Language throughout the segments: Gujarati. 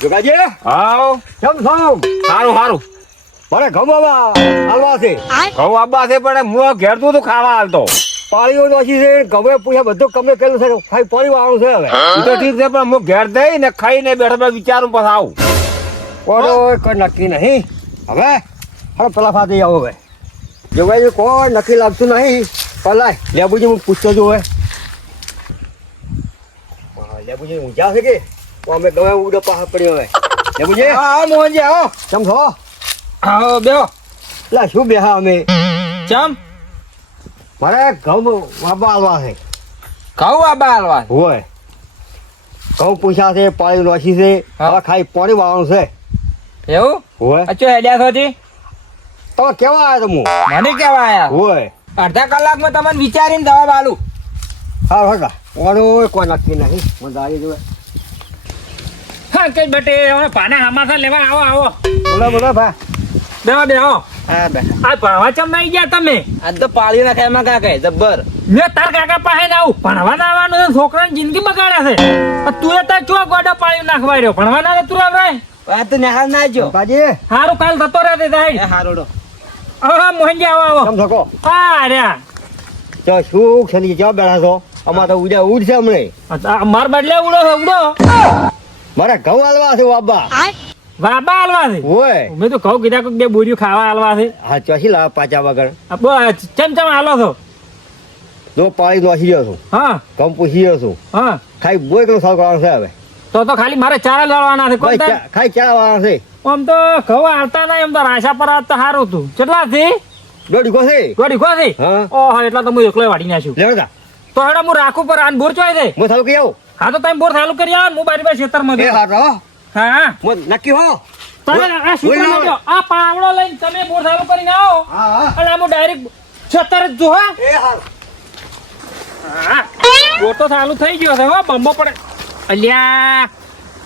જોગાજી હાવ કેમ છો? સારું સારું મારે ઘઉં હાલવા છે. ઘઉં આબા છે પણ હું ઘેર તું તું ખાવા હાલતો પાણીઓ ઓછી છે. ઘઉં પૂછે બધું કમને કરેલું છે. ખાઈ પાણી વાળું છે હવે. એ તો ઠીક છે પણ હું ઘેર દઈ ને ખાઈને બેઠા બેઠા વિચારું પછી આવું કોઈ નક્કી નહીં. હવે હવે પેલા ફાટી આવો હવે. જોગાજી કોઈ નક્કી લાગતું નહીં. પેલા લેબુજી હું પૂછતો છું હવે. લેબુજી ઊંઝા છે કે અમે ગમે ઉડો પાછા પડ્યો હવે. લેબુજી આવો મોહનજી આવો કેમ છો? આવો બેહો એટલે શું બેહા અમે ચમ મારે ઘઉં વાપા હાલવા છે. ઘઉં આબા હાલવા હોય ઘઉં પૂછ્યા છે. પાણી લોસી છે. હા. હવે ખાઈ પાણી વાળવાનું છે. એવું હોય અચ્છો હેડ્યા થોથી તમે કેવા આવ્યા તમે? મને કેવા આયા હોય અડધા કલાકમાં તમને વિચારીને જવાબ આલું હા હા ઓનો કોઈ નક્કી નહીં. મને દારી જોવે. હા કઈ બટે હવે પાના હમાસા લેવા આવો આવો બોલો બોલો ભા. બેહો બેહો હા બે આ ભણવા ચમ નહીં ગયા તમે આજ તો પાળી નાખે એમાં કાકા જબ્બર મેં તાર કાકા પાસે ને આવું ભણવા ના આવવાનું છે. છોકરાની જિંદગી બગાડે છે પણ તું એ તાર ચો ગોડો પાણી નાખવા રહ્યો ભણવા ના તું આવરાય આ તો નિહાલ ના જો બાજી હારું કાલ થતો રહે સાહેબ હારોડો હા મોહનજી આવો આવો કેમ શકો? હા રહ્યા તો શું છે ને ક્યાં બેઠા છો? અમારે તો ઉડ્યા ઉડશે હમણે. માર બદલે ઉડો ઉડો મારે ઘઉં હાલવા છે બાબા. વાબા હાલવા છે હોય મેં તો કહું કીધા કોક બે બોરીઓ ખાવા હાલવા છે હા ચોસી લાવ પાછા વગર. ચમ ચમ હાલો છો જો પાણી નોસી ગયો છું. હા ઘઉં પૂછી ગયો છું. હા ખાઈ બોય કરું સાવ કરવાનું છે હવે. તો ખાલી મારે ચારા લડવાના છે કોણ તાર? ખાઈ ચા વાળા છે. આમ તો ઘઉં હાલતા નહીં આમ તો રાશા પર આવતા સારું હતું કેટલા છે દોઢ ગો છે. ગોડી ખો છે હા ઓહો એટલા તો હું એકલો વાડી નાખ્યું લેવડા તો હેડા હું રાખું પર આન બોર ચોય દે હું થાવ કે આવું. હા તો તમે બોર ચાલુ કરી આવો હું બારી બારી ખેતરમાં એ દઉં. હા રહો. હા હું નક્કી હો. તમે આ શું બોલ ના કરો છો? આ પાવડો લઈને તમે બોર ચાલુ કરીને આવો હા હા અને આમ ડાયરેક્ટ ખેતર જ જો હા એ હા હા બોર તો ચાલુ થઈ ગયો છે હો બંબો પડે અલ્યા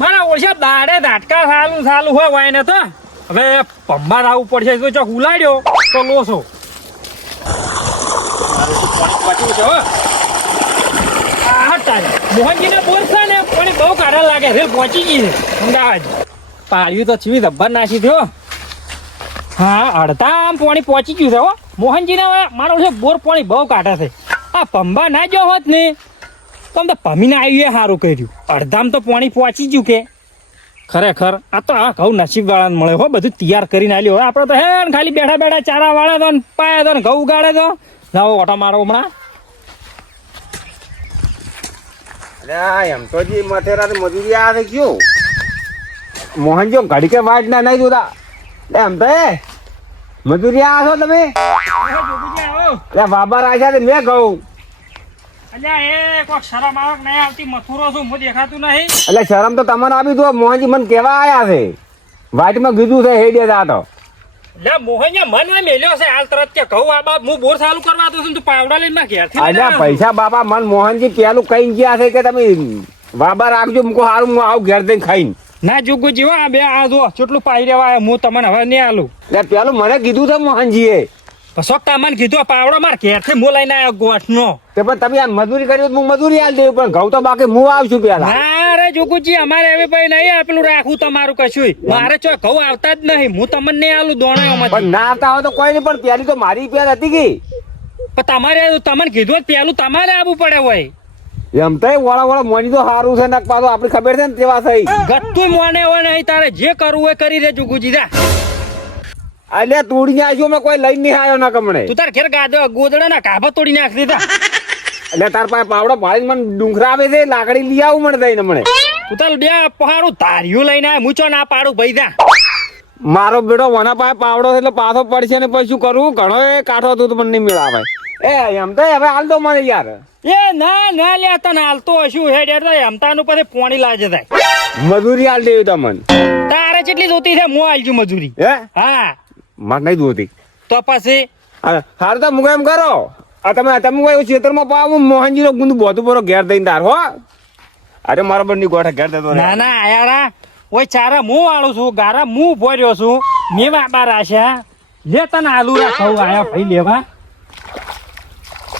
મારા ઓછા દાડે ઝાટકા ચાલુ હોય વાય ને તો હવે પંબાર આવવું પડશે તો ચોક ઉલાડ્યો તો લોસો મોહનજીને બોર છે ને પણ બહુ કાઢા લાગે રેલ પહોંચી ગઈ છે અમદાવાદ પાડ્યું તો છીવી ધબ્બર નાસી થયો હા અડધા આમ પાણી પહોંચી ગયું છે હો મોહનજીને હવે મારો છે બોર પાણી બહુ કાઢે છે આ પંબા ના જો હોત ને તો આમ તો પમીને આવ્યું એ સારું કર્યું અડધામ તો પાણી પહોંચી ગયું કે ખરેખર આ તો આ ઘઉં નસીબ વાળાને મળે હો બધું તૈયાર કરીને આલ્યો હવે આપણે તો હે ને ખાલી બેઠા બેઠા ચારા વાળે તો ને પાયા તો ને ઘઉં ઉગાડે તો લાવો ઓટો મારો હમણાં અરે એમ તો જી મથેરા મજૂરી આ છે કયું મોહનજો ઘડી કે વાટ ના નહીં જોતા એમ તો મજૂરી આ છો તમે એટલે બાબા રાજા છે મેં કહું અલ્યા એ કોક શરમ આવક નહીં આવતી મથુરો છું હું દેખાતું નહીં એટલે શરમ તો તમને આપી દો મોહનજી મને કેવા આયા છે વાટમાં કીધું છે હેડે તા તો લે મોહનયા મન મેલ્યો છે હાલ તરત કે કહું આ બાપ હું બોર ચાલુ કરવા દઉં છું તું પાવડા લઈને ના ઘેરથી લઈને અલ્યા આવ્યો. પૈસા બાપા મન મોહનજી પેલું કઈ ગયા છે કે તમે બાબા રાખજો મૂકો હારું હું આવું ઘેર જઈને ખાઈને ના જોગુ જીવો આ બે આ જો કેટલું પાઈ રેવા હું તમને હવે નહીં આલું એટલે પેલું મને કીધું છે મોહનજીએ પસોક તમને કીધું આ પાવડો માર ઘેરથી હું લઈને આવ્યો ગોઠનો તે પણ તમે આ મજૂરી કરી હું મજૂરી આલ દેવું પણ ઘઉં તો બાકી હું આવશું પેલા ના રે જોગુજી અમારે હવે ભાઈ નહીં આપેલું રાખવું તમારું કશું મારે ચો ઘઉં આવતા જ નહીં હું તમને નહીં આલું દોણામાં પણ ના આવતા હોય તો કોઈ નહીં પણ પેલી તો મારી પેર હતી કે પણ તમારે તમને કીધું જ પેલું તમારે આવવું પડે હોય એમ તો વાળા મોની તો સારું છે ને પાછું આપડી ખબર છે ને તેવા થઈ ગત્તું મોને હોય નહીં તારે જે કરવું હોય કરી દે જોગુજી જા અલ્યા તોડી નાખ્યો મેં કોઈ લઈ નહીં આવ્યો ના કમણે તું તાર ઘેર ગાદો ગોદડા ના કાભા તોડી નાખી દીધા એટલે તાર પાસે પાવડો ભાળી મને ડુંગરા આવે છે લાકડી લઈ આવું મને દઈને મને તું તાર બે પહાડું ધાર્યું લઈને આય મૂચો ના પાડું ભાઈ જા મારો બેટો વના પાસે પાવડો છે એટલે પાછો પડશે ને પછી શું કરવું ઘણો એ કાઠો હતું તો મને નહીં મેળાવે એ એમ તો હવે હાલ દો મને યાર એ ના ના લે તને હાલતો હશું હેડ હેડ એમતાનું પછી પોણી લાજે થાય મજૂરી હાલ દેવી તમને તારે કેટલી જોતી છે હું આલજુ મજૂરી હે હા મારે નહીં જોતી તો પછી હાર તો મુકો એમ કરો આ તમે કોઈ ખેતરમાં પાવું મોહનજી નો ગુંદ બોધું બરો ઘેર દઈને તાર હો અરે મારા બંને ગોઠે ઘેર દેતો ના ના આયારા ઓય ચારા હું વાળું છું ગારા હું ભર્યો છું મેં બાબા રાખ્યા લે તને આલુ રાખવું આયા ભાઈ લેવા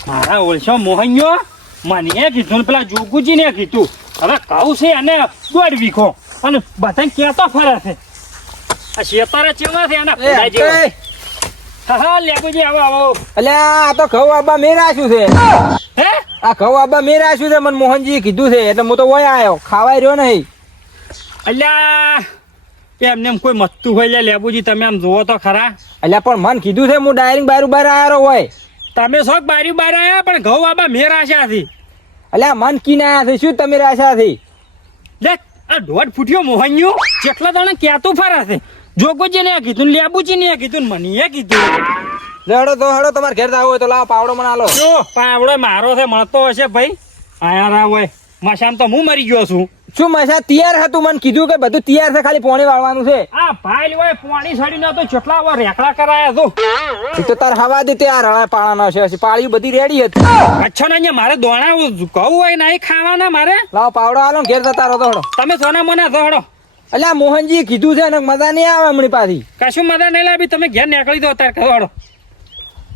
મારા ઓળશો મોહન્યો મને કીધું ને પેલા જોગુજી ને કીધું હવે કહું છે અને 1.5 વીઘો અને બધાને કહેતો ફરે છે આ શેતારે ચેવા છે એના ફોડા જેવો. હા હા લેબુજી આવો આવો. અલ્યા આ તો ઘઉં આબા મેં રાખ્યું છે. હે આ ઘઉં આબા મેં રાખ્યું છે, મને મોહનજી કીધું છે એટલે હું તો ઓય આવ્યો, ખાવાય રહ્યો નહીં. અલ્યા એમને એમ કોઈ મસ્તું હોય લે લેબુજી, તમે આમ જુઓ તો ખરા. અલ્યા પણ મને કીધું છે, હું ડાયરેક્ટ બારું બાર આવ્યો હોય. તમે શોખ બારી બાર આયા પણ ઘઉં આબા મેર આશાથી. અલ્યા મન કી ના છે, શું તમે રાશાથી? લે આ દોઢ ફૂટ્યો મોહન્યું જેટલા તને ક્યાતું ફરા છે. જોગોજી ને કીધું, લેબુજી ને કીધું, મને કીધું. હેડો તો હેડો, તમારે ઘેર જાવ હોય તો લાવો પાવડો મને આલો. જો પાવડો મારો છે, મળતો હશે ભાઈ. આયા રા હોય માશામ તો હું મરી ગયો છું. શું મસા તૈયાર હતું, મને કીધું કે બધું તૈયાર છે, ખાલી પાણી વાળવાનું છે. આ ભાઈ હોય પાણી સડી ના તો કેટલા વાર રેકડા કરાયા તો. એ તો તાર હવા દે તૈયાર હવે પાણાનો છે, પાળી બધી રેડી હતી. અચ્છા ને અહીંયા મારે દોણા ઘઉં હોય નહીં ખાવાના મારે. લાવો પાવડો આલો ને ઘેર જતા રહો તો હેડો. તમે સોના મને દોડો. અલ્યા મોહનજી કીધું છે ને મજા નહીં આવે હમણી પાછી. કશું મજા નહીં લાવી, તમે ઘેર નીકળી દો અત્યારે દોડો.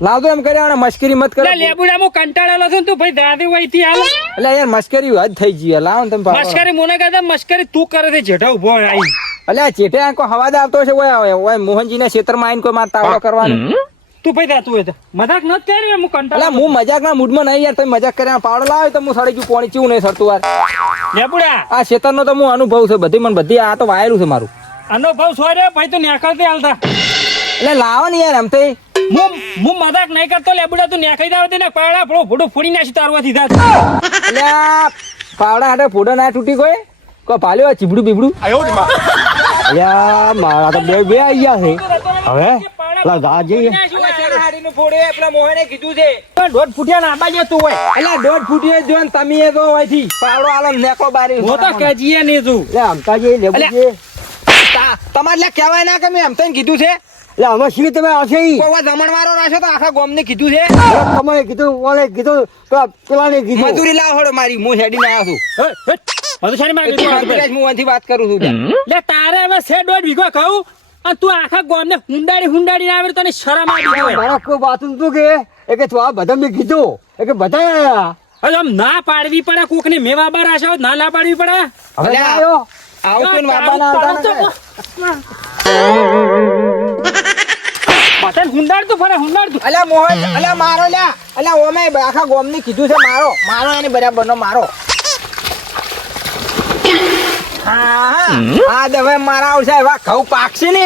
લાવતો એમ કર્યા મસ્કરી મત કરો. લેબુડા હું કંટાળેલો છું તું ભાઈ દાદી વહીથી આવ. એટલે યાર મસ્કરી હદ થઈ ગઈ, લાવો ને તમે પાવડો. મસ્કરી મને કહેતા મસ્કરી તું કરે છે જેઠા ઉભો આવી. અલ્યા ચેટે આંકો હવા આવતો છે, ઓય મોહનજી ના ખેતરમાં આવીને કોઈ માર તાવડો કરવાનો. તું ભાઈ દાતું હોય તો મજાક નત કરી, હું કંટાળો. અલ્યા હું મજાકના મૂડમાં નહીં યાર, તમે મજાક કર્યા પાવડો લાવે તો હું સડી ગયું પાણી ચીવું નહીં સરતું વાર. લેબુડા આ ખેતરનો તો હું અનુભવ છે બધી, મને બધી આ તો વાયેલું છે મારું. અનુભવ છો રે ભાઈ, તું નીકળતી હાલતા. એટલે લાવો ને યાર એમ તો. હું મજાક નહીં કરતો. લેબુડા તું નીકળી જાવ ને પાડા ફોડો ફોટો ફોડી નાખી તારવાથી થાત. અલ્યા પાવડા હાટે ફોટો ના તૂટી કોઈ ભાલ્યો ચીબડું બીબડું. અલ્યા મારા તો બે આવી ગયા છે. હવે પેલા જા જઈએ. પેલા મોહને કીધું છે દોઢ ફૂટિયા ના આબા જતું હોય. અલ્યા 1.5 ફૂટીએ જો ને તમે એ તો હોયથી પાવડો આલો ને નેકો બારી. હું તો કજીએ નહીં છું. એટલે આમતા જઈએ લેબુજી. તમારે લે કહેવાય ના કે મેં એમ તો કીધું છે. એટલે અમે શી તમે હશે ઈ? કોઈ જમણવારો રાખ્યો તો આખા ગામને કીધું છે. તમને કીધું, ઓલે કીધું, પેલાને કીધું. મજૂરી લાવ હળો મારી, હું હેડી ના છું. મધુશાની માં હું અહીંથી વાત કરું છું. લે તારે હવે છે 1.5 વીઘો કહું અને તું આખા ગામને હુંડાડી આવે તને શરમ આવી હોય. મારા કોઈ વાત નતું કે એ કે તું આ બધા મેં કીધું એ કે બધા આયા. હવે આમ ના પાડવી પડે, કોક ને મેવા બાર આશા હોય ના ના પાડવી પડે. હવે અલ્યા, આવ્યો. આવું કોઈ બાબાના આવતા ના બધાને હુંડાડતું ફરે, હુંડાડતું. અલ્યા મોહન, અલ્યા મારો લ્યા, અલ્યા ઓમે આખા ગામને કીધું છે મારો એને બરાબર નો મારો. હા હવે મારા આવશે એવા ઘઉં પાકશે ને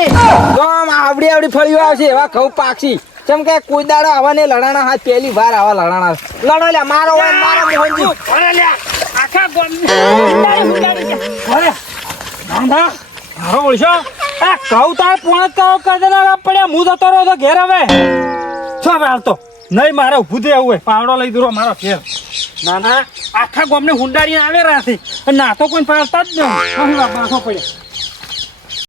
તો આમ આવડી ફળીઓ આવશે એવા ઘઉં પાકશી. જેમ કે કોઈ દાડો આવા ને લડાણા હાથ પહેલી વાર આવા લડાણા લડો લ્યા મારો હોય મારો મોહનજી. અરે લે આખા ગામને હુંડાડી છે. અરે નાંદા મારો ઓળશો આ કહું તાર પોણ કહો કદના પડ્યા હું જતો રહ્યો તો ઘેર હવે છો હાલતો નહીં મારે ઊભું થયું હોય પાવડો લઈ દો મારો ફેર. ના ના આખા ગામને હુંડાડીને આવે રાથી ના તો કોઈ પાડતા જ નહીં. બાસો પડ્યા